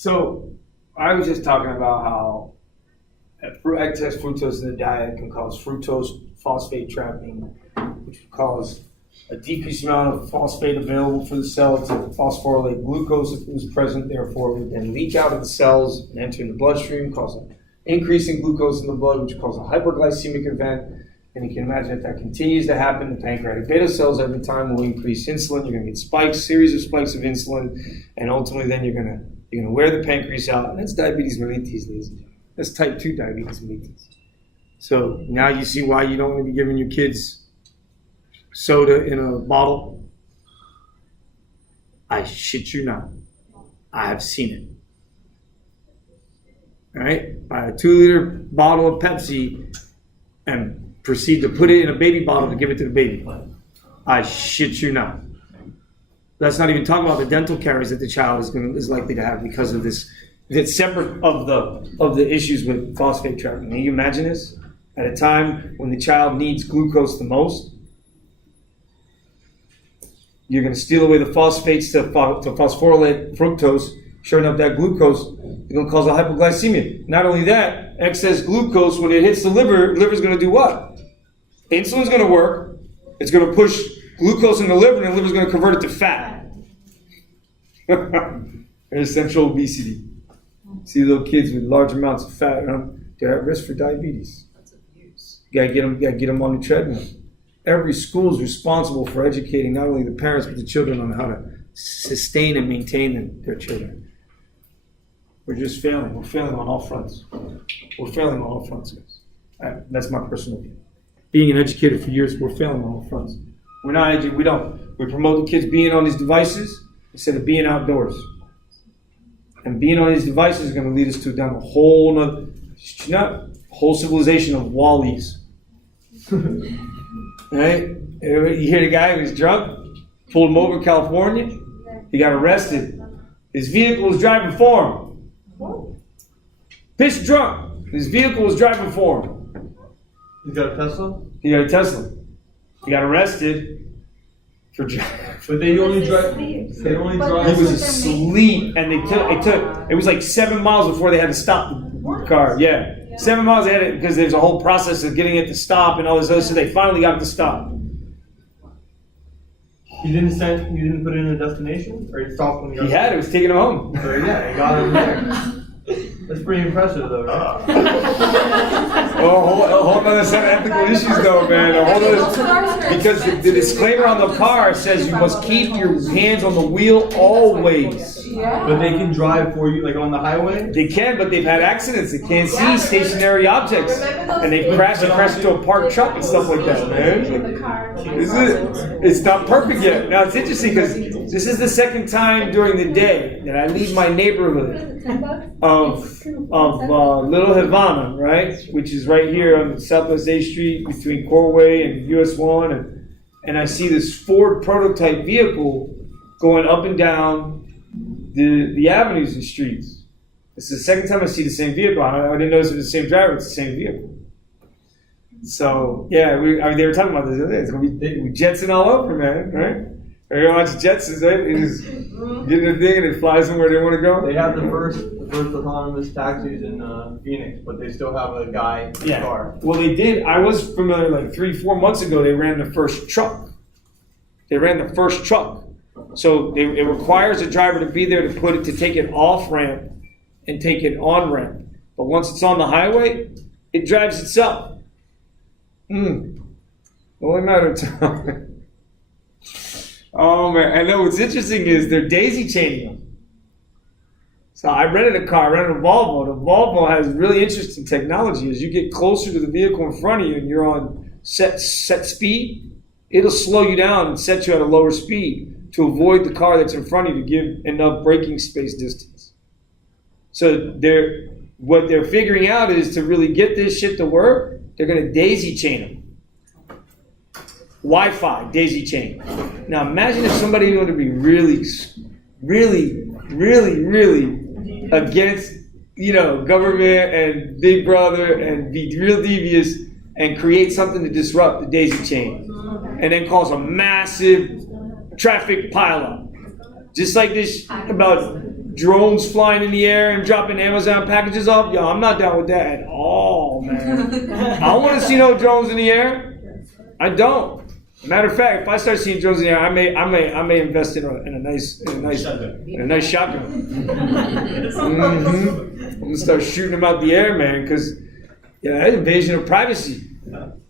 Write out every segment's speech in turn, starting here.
So I was just talking about how excess fructose in the diet can cause fructose phosphate trapping, which would cause a decreased amount of phosphate available for the cell to phosphorylate glucose if it was present. Therefore, it would then leak out of the cells and enter in the bloodstream, cause an increase in glucose in the blood, which causes a hyperglycemic event. And you can imagine if that continues to happen, the pancreatic beta cells every time will increase insulin. You're going to get spikes, series of spikes of insulin, and ultimately then you're going to wear the pancreas out. And that's diabetes mellitus, ladies and gentlemen. That's type 2 diabetes mellitus. So now you see why you don't want to be giving your kids soda in a bottle. I shit you not. I have seen it. All right? Buy a 2-liter bottle of Pepsi and proceed to put it in a baby bottle to give it to the baby. I shit you not. Let's not even talk about the dental caries that the child is likely to have because of this. It's separate of the issues with phosphate trapping. Can you imagine this? At a time when the child needs glucose the most, you're going to steal away the phosphates to phosphorylate fructose. Sure enough, that glucose is going to cause a hypoglycemia. Not only that, excess glucose, when it hits the liver is going to do what? Insulin's going to work. It's going to push glucose in the liver, and the liver's going to convert it to fat. There's central obesity. See little kids with large amounts of fat, they're at risk for diabetes. That's abuse. You gotta get them on the treadmill. Every school is responsible for educating not only the parents but the children on how to sustain and maintain their children. We're just failing. We're failing on all fronts. We're failing on all fronts, guys. That's my personal view. Being an educator for years, we're failing on all fronts. We're not educated. We don't. We promote the kids being on these devices instead of being outdoors. And being on these devices is going to lead us to down a whole civilization of Wallies. Right? You hear the guy who's drunk, pulled him over in California. He got arrested. His vehicle was driving for him. Pissed drunk. His vehicle was driving for him. You got a Tesla? He got a Tesla. He got arrested for driving. But they only drive. They only drive. He was asleep, and it was like 7 miles before they had to stop the car. Yeah. 7 miles they had it because there's a whole process of getting it to stop and all this other, so they finally got it to stop. You didn't put it in a destination? Or you stopped when you got He had it, was taking him home. So yeah, he got him there. That's pretty impressive though, right? Oh, a whole other set of ethical issues though, man. Because the disclaimer on the car says you must keep your hands on the wheel always. Yeah. But they can drive for you, like on the highway? They can, but they've had accidents. They can't see stationary objects. And they crash into a parked truck and stuff like that, man. It's not perfect yet. Now it's interesting because this is the second time during the day that I leave my neighborhood of Little Havana, right? Which is right here on Southwest A Street between Corway and US 1. And I see this Ford prototype vehicle going up and down the avenues and streets. This is the second time I see the same vehicle. I didn't notice it was the same driver, it's the same vehicle. So, yeah, they were talking about this the other day. It's going to be Jetson all over, man, right? They're going to watch Jetsons, right? They just get in the thing and it flies them where they want to go. They have the first autonomous taxis in Phoenix, but they still have a guy in the car. Well, they did. I was familiar, like 3-4 months ago, they ran the first truck. So it requires a driver to be there to take it off ramp and take it on ramp. But once it's on the highway, it drives itself. Only matter of time. Oh man, I know what's interesting is they're daisy chaining them. So I rented a car, I rented a Volvo. The Volvo has really interesting technology. As you get closer to the vehicle in front of you and you're on set speed, it'll slow you down and set you at a lower speed to avoid the car that's in front of you to give enough braking space distance. So what they're figuring out is to really get this shit to work, they're going to daisy chain them. Wi-Fi, daisy chain. Now imagine if somebody wanted to be really, really, really, really against, government and Big Brother and be real devious and create something to disrupt the daisy chain and then cause a massive traffic pileup. Just like this about drones flying in the air and dropping Amazon packages off. Yo, I'm not down with that at all, man. I don't want to see no drones in the air. I don't. Matter of fact, if I start seeing drones in the air, I may invest in a nice shotgun. I'm gonna start shooting them out the air, man, because that invasion of privacy.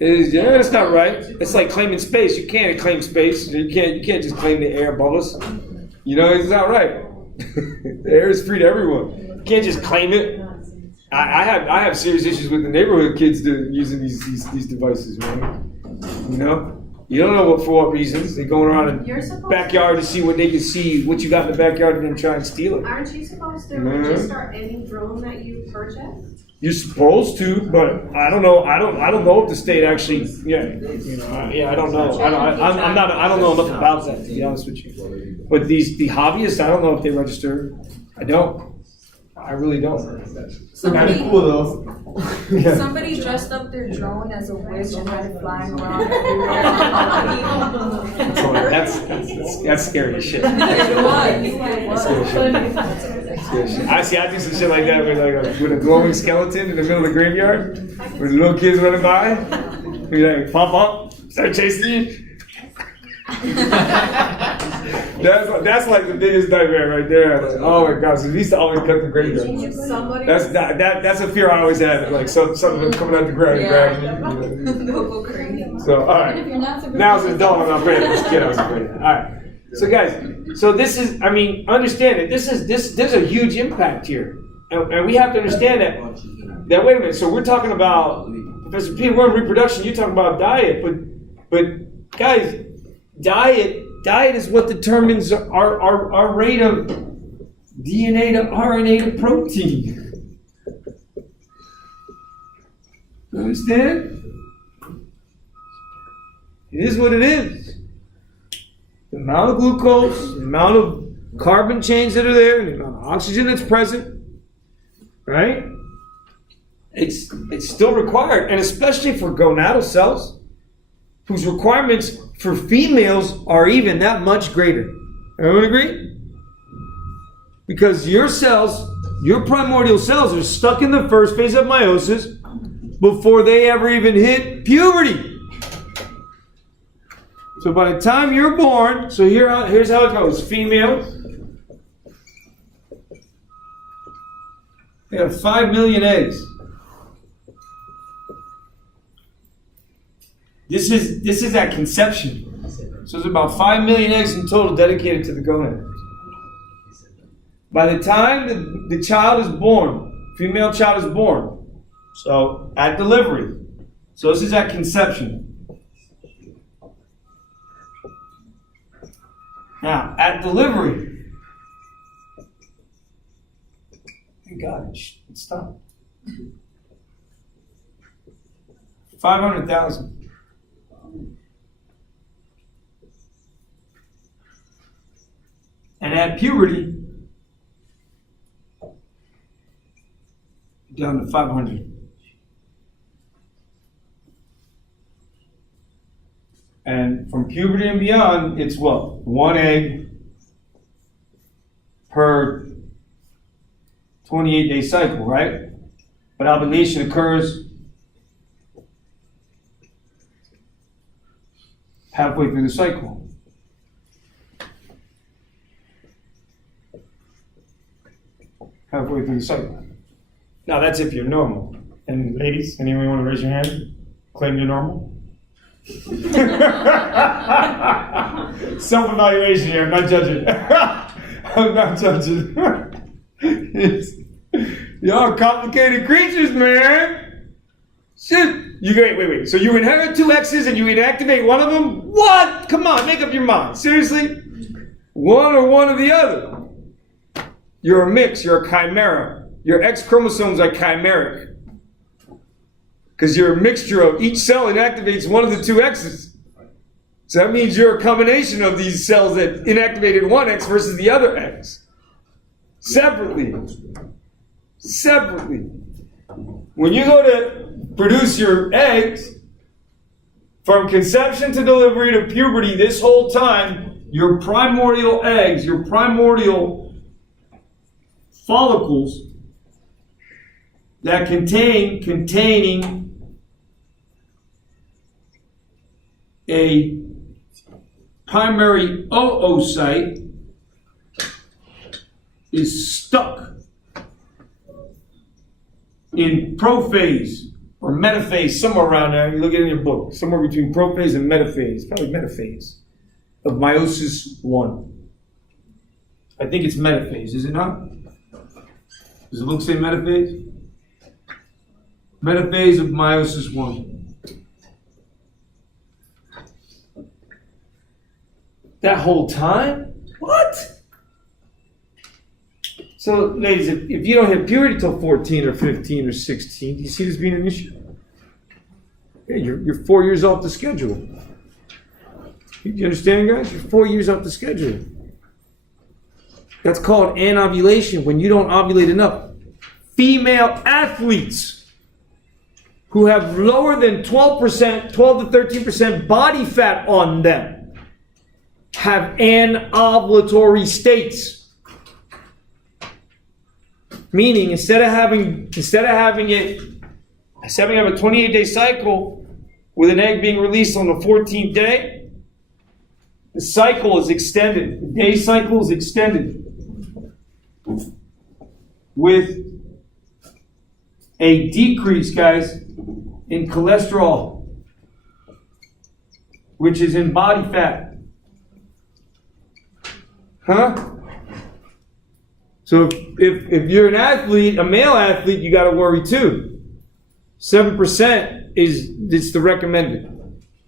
It's not right. It's like claiming space. You can't claim space. You can't just claim the air above us. It's not right. The air is free to everyone. You can't just claim it. I have serious issues with the neighborhood kids using these devices, man. You don't know for what reasons. They're going around in the backyard to see what they can see, what you got in the backyard, and then try and steal it. Aren't you supposed to register any drone that you purchase? You're supposed to, but I don't know. I don't know if the state actually. I don't know. I don't know enough about that, to be honest with you. But the hobbyists, I don't know if they register. I don't. I really don't. Kind of cool though. Somebody dressed up their drone as a witch and had it flying around everywhere. That's scary as shit. It was. I do some shit like that with a glowing skeleton in the middle of the graveyard, with the little kids running by. We like pop up, start chasing you. That's like the biggest nightmare right there. Like, oh my gosh, we used to always cut the graveyard. That's a fear I always had. Like something coming out the ground and grabbing me. So all right, now as an adult, I'm not afraid. As a kid, I was afraid. All right. So guys, this is. Understand it. There's a huge impact here, and we have to understand that. Wait a minute. So we're talking about Professor P. We're in reproduction. You're talking about diet, but guys, diet is what determines our rate of DNA to RNA to protein. You understand? It is what it is. The amount of glucose, the amount of carbon chains that are there, the amount of oxygen that's present, right? It's still required, and especially for gonadal cells, whose requirements for females are even that much greater. Everyone agree? Because your cells, your primordial cells, are stuck in the first phase of meiosis before they ever even hit puberty. So by the time you're born, so here's how it goes. Female, they have 5 million eggs. This is at conception. So there's about 5 million eggs in total dedicated to the gonad. By the time the child is born, female child is born, so at delivery. So this is at conception. Now, at delivery, thank God, it stopped. 500,000. And at puberty, down to 500. And from puberty and beyond, it's what? 1 egg per 28-day cycle, right? But ovulation occurs halfway through the cycle. Halfway through the cycle. Now that's if you're normal. And ladies, anyone want to raise your hand? Claim you're normal? Self-evaluation here, I'm not judging. I'm not judging. Y'all complicated creatures, man. Shit. Wait. So you inherit 2 X's and you inactivate one of them? What? Come on, make up your mind. Seriously? One or the other. You're a mix, you're a chimera. Your X chromosomes are chimeric. Because you're a mixture of each cell inactivates one of the 2 X's. So that means you're a combination of these cells that inactivated one X versus the other X. Separately. When you go to produce your eggs, from conception to delivery to puberty, this whole time, your primordial eggs, your primordial follicles that containing a primary oocyte is stuck in prophase or metaphase, somewhere around there. You look at it in your book, somewhere between prophase and metaphase, probably metaphase of meiosis 1. I think it's metaphase, is it not? Does the book say metaphase? Metaphase of meiosis 1. That whole time? What? So, ladies, if you don't hit puberty till 14 or 15 or 16, do you see this being an issue? Yeah, you're 4 years off the schedule. You understand, guys? You're 4 years off the schedule. That's called anovulation, when you don't ovulate enough. Female athletes who have lower than 12 to 13% body fat on them have anovulatory states. Meaning, instead of having a 28-day cycle with an egg being released on the 14th day, the cycle is extended. The day cycle is extended with a decrease, guys, in cholesterol, which is in body fat. Huh? So if you're an athlete, a male athlete, you got to worry too. 7% it's the recommended.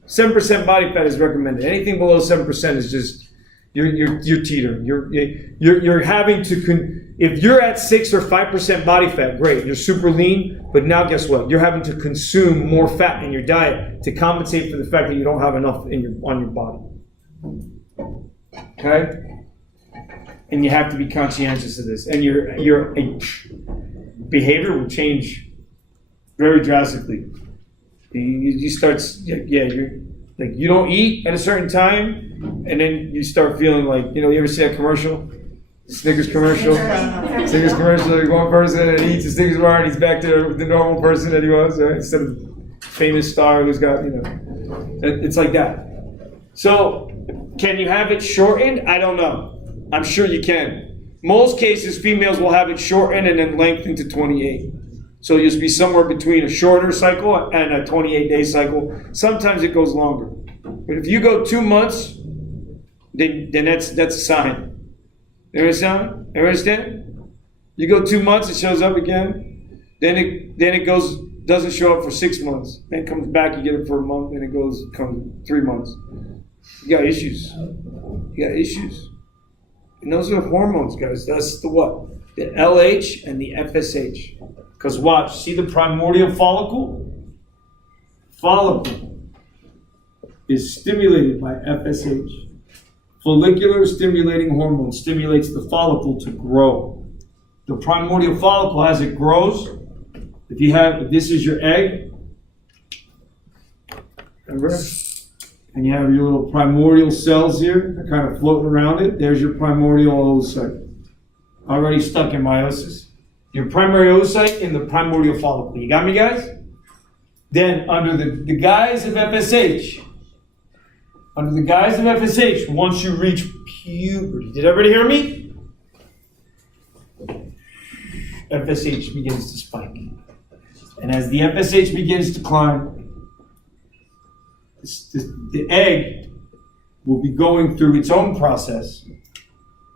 7% body fat is recommended. Anything below 7% is just you're teetering. You're having to if you're at 6 or 5% body fat, great. You're super lean, but now guess what? You're having to consume more fat in your diet to compensate for the fact that you don't have enough on your body. Okay? And you have to be conscientious of this. And your behavior will change very drastically. You start, you're like, you don't eat at a certain time, and then you start feeling like, you ever see that commercial? Snickers commercial? Snickers commercial, like one person and eats a Snickers bar and he's back to the normal person that he was, right? Instead of famous star who's got, it's like that. So, can you have it shortened? I don't know. I'm sure you can. Most cases, females will have it shortened and then lengthened to 28. So you'll be somewhere between a shorter cycle and a 28-day cycle. Sometimes it goes longer. But if you go 2 months, then that's a sign. You understand? You go 2 months, it shows up again. Then it doesn't show up for 6 months. Then it comes back, you get it for a month, and it comes 3 months. You got issues. And those are hormones, guys. That's the what? The LH and the FSH. Because watch, see the primordial follicle? Follicle is stimulated by FSH. Follicular stimulating hormone stimulates the follicle to grow. The primordial follicle, as it grows, if this is your egg, remember? And you have your little primordial cells here, they're kind of floating around it. There's your primordial oocyte, already stuck in meiosis. Your primary oocyte in the primordial follicle. You got me, guys? Then, under the guise of FSH, once you reach puberty, did everybody hear me? FSH begins to spike. And as the FSH begins to climb, the egg will be going through its own process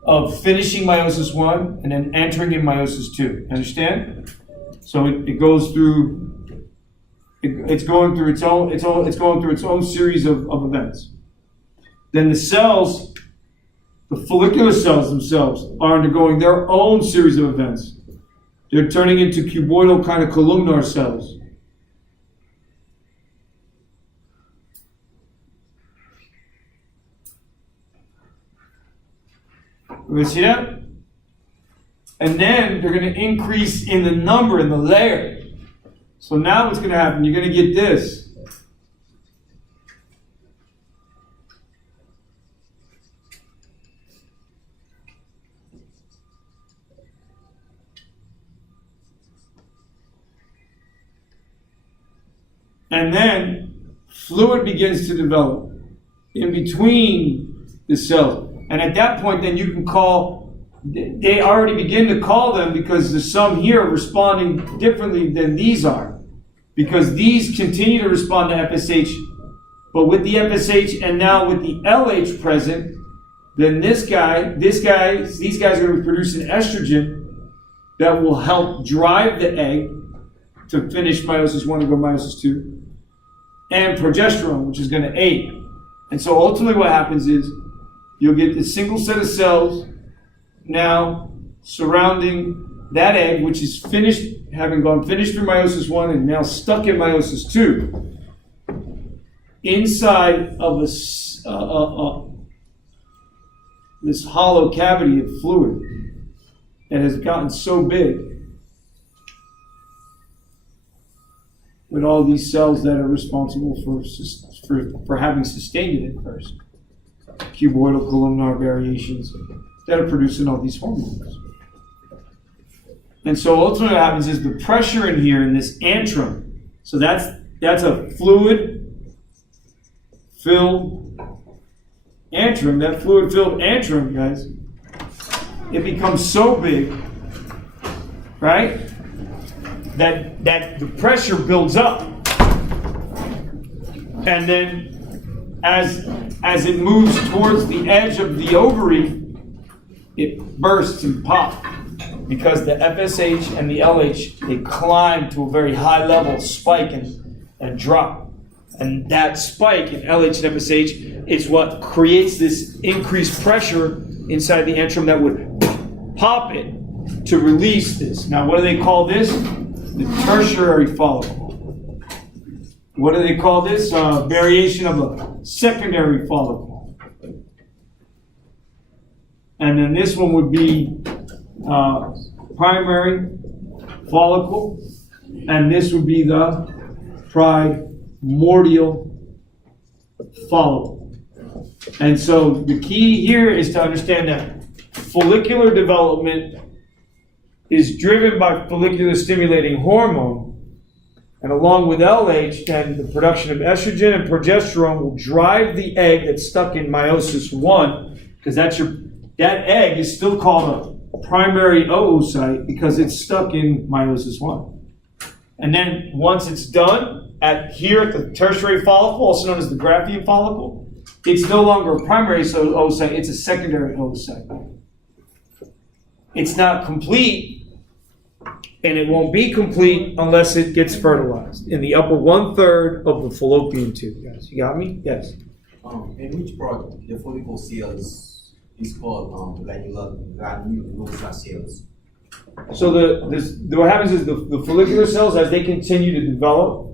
of finishing meiosis 1 and then entering in meiosis 2. Understand? So it goes through. It's going through its own series of events. Then the cells, the follicular cells themselves, are undergoing their own series of events. They're turning into cuboidal kind of columnar cells. You see that? And then they're going to increase in the number, in the layer. So now what's going to happen? You're going to get this. And then fluid begins to develop in between the cells. And at that point, then you can call, they already begin to call them because there's some here responding differently than these are. Because these continue to respond to FSH, but with the FSH and now with the LH present, then these guys are going to be producing estrogen that will help drive the egg to finish meiosis 1 and go meiosis 2, and progesterone, which is going to aid. And so ultimately what happens is you'll get this single set of cells now surrounding that egg, which is finished, having finished through meiosis 1 and now stuck in meiosis 2, inside of this hollow cavity of fluid that has gotten so big with all these cells that are responsible for having sustained it at first. Cuboidal columnar variations that are producing all these hormones. And so ultimately what happens is the pressure in here in this antrum, so that's a fluid-filled antrum. That fluid-filled antrum, guys, it becomes so big, right, that the pressure builds up. And then as it moves towards the edge of the ovary, it bursts and pops. Because the FSH and the LH, they climb to a very high level, spike and drop. And that spike in LH and FSH is what creates this increased pressure inside the antrum that would pop it to release this. Now, what do they call this? The tertiary follicle. What do they call this? Variation of a secondary follicle. And then this one would be primary follicle, and this would be the primordial follicle. And so the key here is to understand that follicular development is driven by follicular stimulating hormone, and along with LH, then the production of estrogen and progesterone will drive the egg that's stuck in meiosis 1, because that egg is still called a primary oocyte because it's stuck in meiosis 1. And then once it's done, here at the tertiary follicle, also known as the Graafian follicle, it's no longer a primary oocyte, it's a secondary oocyte. It's not complete, and it won't be complete unless it gets fertilized in the upper 1/3 of the fallopian tube. Guys, you got me? Yes. In which part the follicle cells is called granulosa cells? So what happens is the follicular cells, as they continue to develop,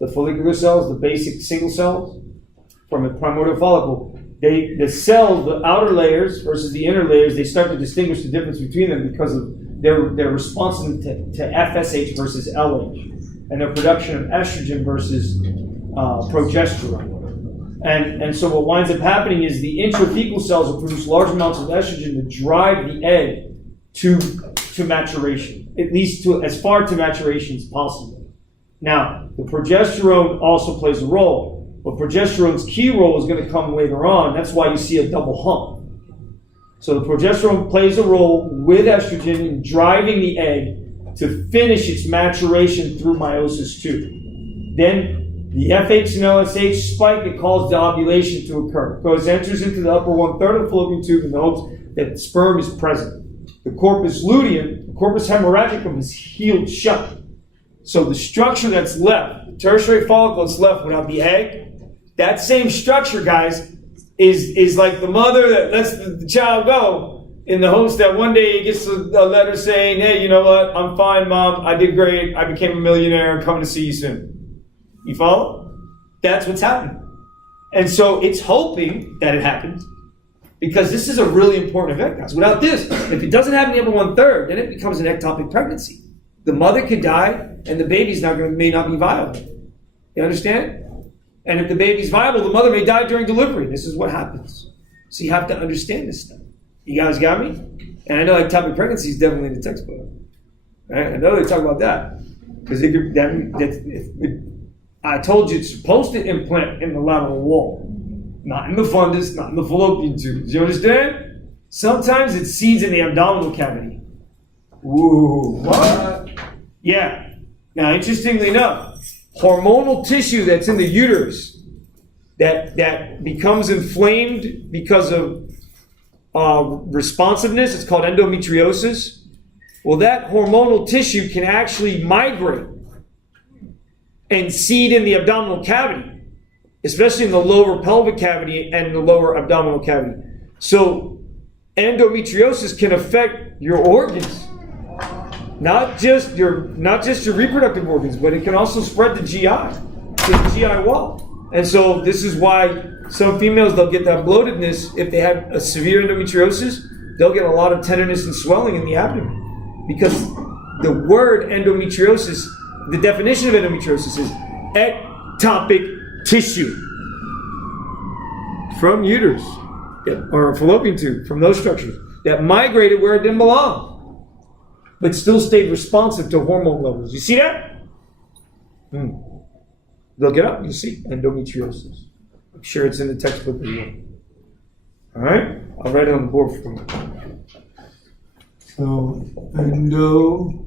the follicular cells, the basic single cells from a primordial follicle, the outer layers versus the inner layers, they start to distinguish the difference between them because of their response to FSH versus LH, and their production of estrogen versus progesterone. And so what winds up happening is the intrathecal cells will produce large amounts of estrogen to drive the egg to maturation, at least as far to maturation as possible. Now, the progesterone also plays a role, but progesterone's key role is going to come later on. That's why you see a double hump. So the progesterone plays a role with estrogen in driving the egg to finish its maturation through meiosis 2. Then the FH and LSH spike that causes the ovulation to occur. Enters into the upper 1/3 of the fallopian tube in the hopes that the sperm is present. The corpus luteum, the corpus hemorrhagicum is healed shut. So the structure that's left, the tertiary follicle that's left without the egg, that same structure, guys, is like the mother that lets the child go in the hopes that one day he gets a letter saying, hey, you know what, I'm fine, Mom, I did great, I became a millionaire, I'm coming to see you soon. You follow? That's what's happening. And so it's hoping that it happens, because this is a really important event, guys. Without this, if it doesn't happen in the upper 1/3, then it becomes an ectopic pregnancy. The mother could die, and the baby's may not be viable. You understand? And if the baby's viable, the mother may die during delivery. This is what happens. So you have to understand this stuff. You guys got me? And I know ectopic pregnancy is definitely in the textbook. Right? I know they talk about that. Because I told you it's supposed to implant in the lateral wall, not in the fundus, not in the fallopian tube. Do you understand? Sometimes it seeds in the abdominal cavity. Ooh, what? Yeah. Now, interestingly enough, hormonal tissue that's in the uterus that becomes inflamed because of responsiveness, it's called endometriosis. Well, that hormonal tissue can actually migrate and seed in the abdominal cavity, especially in the lower pelvic cavity and the lower abdominal cavity. So endometriosis can affect your organs, not just your reproductive organs, but it can also spread to GI, to the GI wall. And so this is why some females, they'll get that bloatedness if they have a severe endometriosis. They'll get a lot of tenderness and swelling in the abdomen, because the word endometriosis, the definition of endometriosis is ectopic tissue from uterus or fallopian tube, from those structures that migrated where it didn't belong, but still stayed responsive to hormone levels. You see that? Look it up. You'll see endometriosis. I'm sure it's in the textbook as well. All right? I'll write it on the board for you. So, endometriosis.